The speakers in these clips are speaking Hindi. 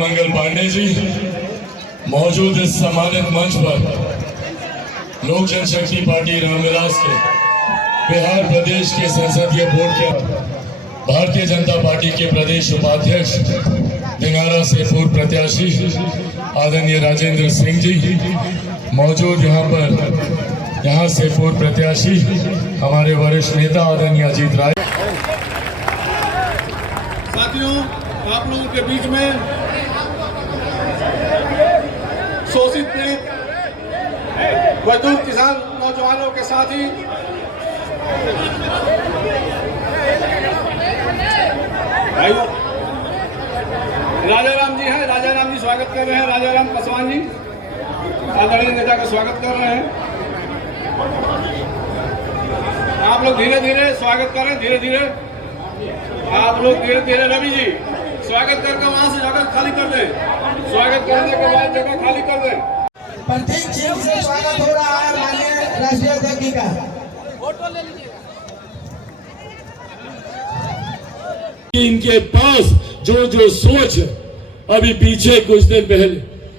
मंगल पांडे जी मौजूद इस सम्मानित मंच पर लोक जनशक्ति पार्टी रामविलास के बिहार प्रदेश के संसदीय बोर्ड के भारतीय जनता पार्टी के प्रदेश उपाध्यक्ष दिनारा से पूर्व प्रत्याशी आदरणीय राजेंद्र सिंह जी मौजूद यहाँ से पूर्व प्रत्याशी हमारे वरिष्ठ नेता आदरणीय अजीत राय। साथियों, आप लोगों के बीच में शोषित पीड़ित मजदूर किसान नौजवानों के साथ ही भाइयों राजाराम जी हैं। राजाराम जी स्वागत कर रहे हैं। राजाराम पासवान जी आदरणीय नेता का स्वागत कर रहे हैं। आप लोग धीरे धीरे स्वागत करें, धीरे धीरे आप लोग धीरे धीरे। रवि जी स्वागत करके वहां से जगह खाली कर दें। स्वागत करने के बाद जगह खाली कर दें। प्रतीक चिन्ह से स्वागत हो रहा है माननीय राष्ट्रीय अध्यक्ष का। फोटो ले लीजिए। इनके पास जो सोच है, अभी पीछे कुछ दिन पहले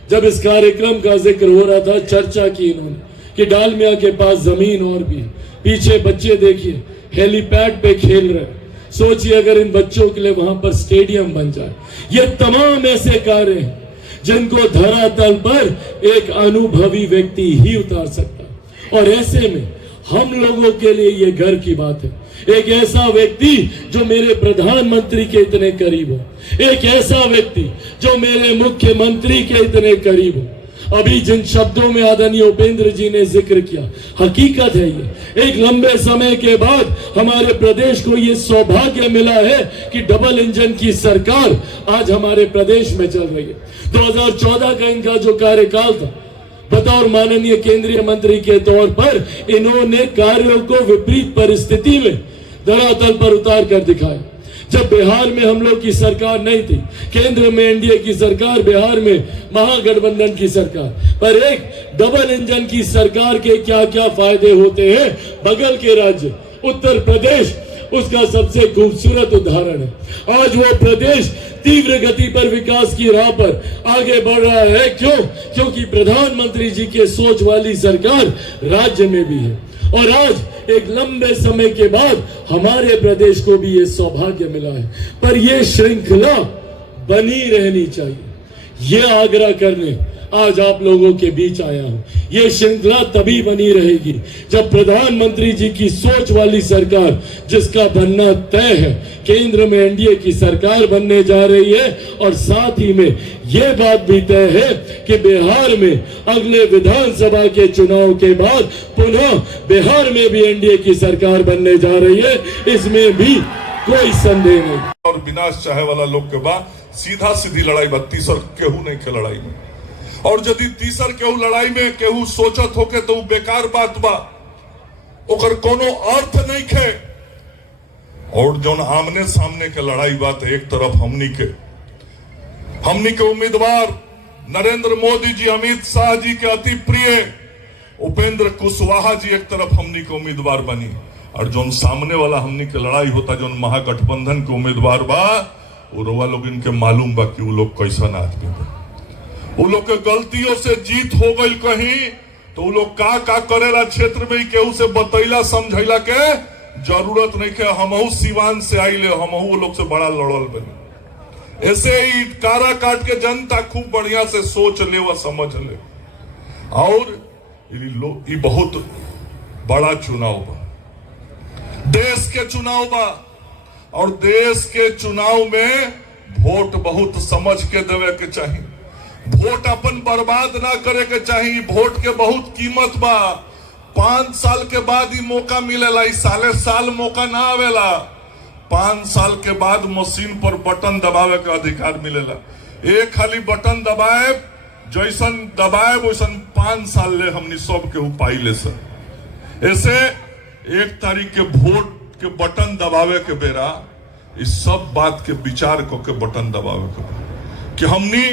जब इस कार्यक्रम का जिक्र हो रहा था, चर्चा की इन्होंने कि डालमिया के पास जमीन और भी, पीछे बच्चे देखिए हेलीपैड पे खेल रहे हैं। सोचिए अगर इन बच्चों के लिए वहां पर स्टेडियम बन जाए। ये तमाम ऐसे कार्य हैं जिनको धरातल पर एक अनुभवी व्यक्ति ही उतार सकता है, और ऐसे में हम लोगों के लिए ये गर्व की बात है। एक ऐसा व्यक्ति जो मेरे प्रधानमंत्री के इतने करीब हो, एक ऐसा व्यक्ति जो मेरे मुख्यमंत्री के इतने करीब हो। अभी जिन शब्दों में आदरणीय उपेंद्र जी ने जिक्र किया, हकीकत है ये एक लंबे समय के बाद हमारे प्रदेश को ये सौभाग्य मिला है कि डबल इंजन की सरकार आज हमारे प्रदेश में चल रही है। 2014 का इनका जो कार्यकाल था, बतौर माननीय केंद्रीय मंत्री के तौर पर इन्होंने कार्यों को विपरीत परिस्थिति में धरातल पर उतार कर दिखाया। जब बिहार में हम लोग की सरकार नहीं थी, केंद्र में एनडीए की सरकार, बिहार में महागठबंधन की सरकार, पर एक डबल इंजन की सरकार के क्या क्या फायदे होते हैं, बगल के राज्य उत्तर प्रदेश उसका सबसे खूबसूरत उदाहरण है। आज वो प्रदेश तीव्र गति पर विकास की राह पर आगे बढ़ रहा है। क्यों? क्योंकि प्रधानमंत्री जी के सोच वाली सरकार राज्य में भी है, और आज एक लंबे समय के बाद हमारे प्रदेश को भी ये सौभाग्य मिला है। पर ये श्रृंखला बनी रहनी चाहिए, ये आग्रह करने आज आप लोगों के बीच आया हूं। ये श्रृंखला तभी बनी रहेगी जब प्रधानमंत्री जी की सोच वाली सरकार, जिसका बनना तय है, केंद्र में एनडीए की सरकार बनने जा रही है, और साथ ही में ये बात भी तय है कि बिहार में अगले विधानसभा के चुनाव के बाद पुनः बिहार में भी एनडीए की सरकार बनने जा रही है। इसमें भी कोई संदेह नहीं। और विनाश चाहे वाला लोग के बाद सीधा सीधी लड़ाई बा, तीसर केहू नहीं के लड़ाई में। और यदि तीसर केहू लड़ाई में केहू सोचत होके तो बेकार बात बा, ओकर कोनो अर्थ नहीं खे। और जो आमने सामने के लड़ाई बात, एक तरफ हमनी के उम्मीदवार नरेंद्र मोदी जी, अमित शाह जी के अति प्रिय उपेंद्र कुशवाहा जी एक तरफ हमनी के उम्मीदवार बनी, और जो सामने वाला हमनी के लड़ाई होता, जो महागठबंधन के उम्मीदवार बा, वो रोवा लोग इनके मालूम बा कि वो लोग कैसन आदमी बा। वो लोग के गलतियों से जीत हो गई कहीं तो वो लोग का करेला क्षेत्र में केहू से बतैला समझैला के जरूरत नहीं के। हमहू सिवान से आइले, हमहू वो लोग से बड़ा लड़ल बनी। ऐसे ही कारा काट के जनता खूब बढ़िया से सोच ले व समझ ले। और ये बहुत बड़ा चुनाव बा, देश के चुनाव बा, और देश के चुनाव में वोट बहुत समझ के देवे के चाहिए। वोट अपन बर्बाद ना करे के चाहिए। वोट के बहुत कीमत बा। 5 साल के बाद ही मौका मिलेला, इस साल मौका ना आवेला। 5 साल के बाद मशीन पर बटन दबावे का अधिकार मिलेला। एक खाली बटन दबाए, जैसन दबाए वैसन 5 साल ले हमनी सब के उपाय ले सर। ऐसे 1 तारीख के वोट के बटन दबावे के बेरा इस सब बात के विचार को के बटन दबावे के बेरा कि हमनी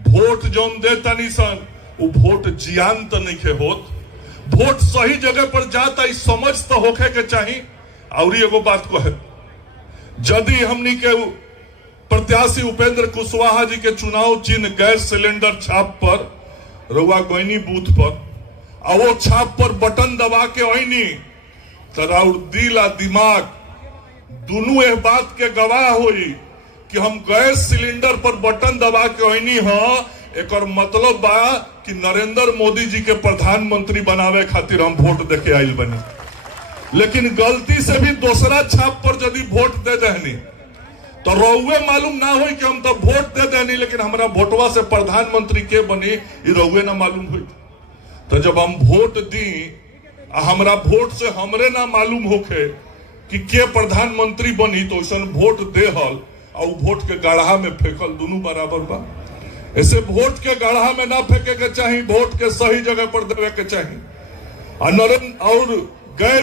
वोट जौन देता नहीं सन, वो वोट जियान तो नहीं के होत, वोट सही जगह पर जाता इस समझ तो होखे के चाहिए। और एगो बात को है, यदि हमनी के प्रत्याशी उपेंद्र कुशवाहा जी के चुनाव चिन्ह गैस सिलेंडर छाप पर रउआ गोइनी बूथ पर आ वो छाप पर बटन दबा के ओइनी तराउर दिल आ दिमाग दोनों एह बात के गवाह हुई कि हम गैस सिलेंडर पर बटन दबा के ओइनी एक मतलब बा कि नरेंद्र मोदी जी के प्रधानमंत्री बनावे खातिर हम वोट देके आइल बनी। लेकिन गलती से भी दूसरा छाप पर यदि वोट दे देनी तो रउए मालूम ना हो कि हम तो वोट दे देनी लेकिन हमारा वोटवा से प्रधानमंत्री के बनी ये रउए ना मालूम हुई। तो जब हम वोट दी हमारा वोट से हमरे ना मालूम होके कि के प्रधानमंत्री बनी तो ऐसा वोट देहल और वोट के गाढ़ा में फेंकल दोनों बराबर बा। ऐसे वोट के गाढ़ा में ना फेंके के चाहिए, वोट के सही जगह पर देवे के चाहिए। और गैर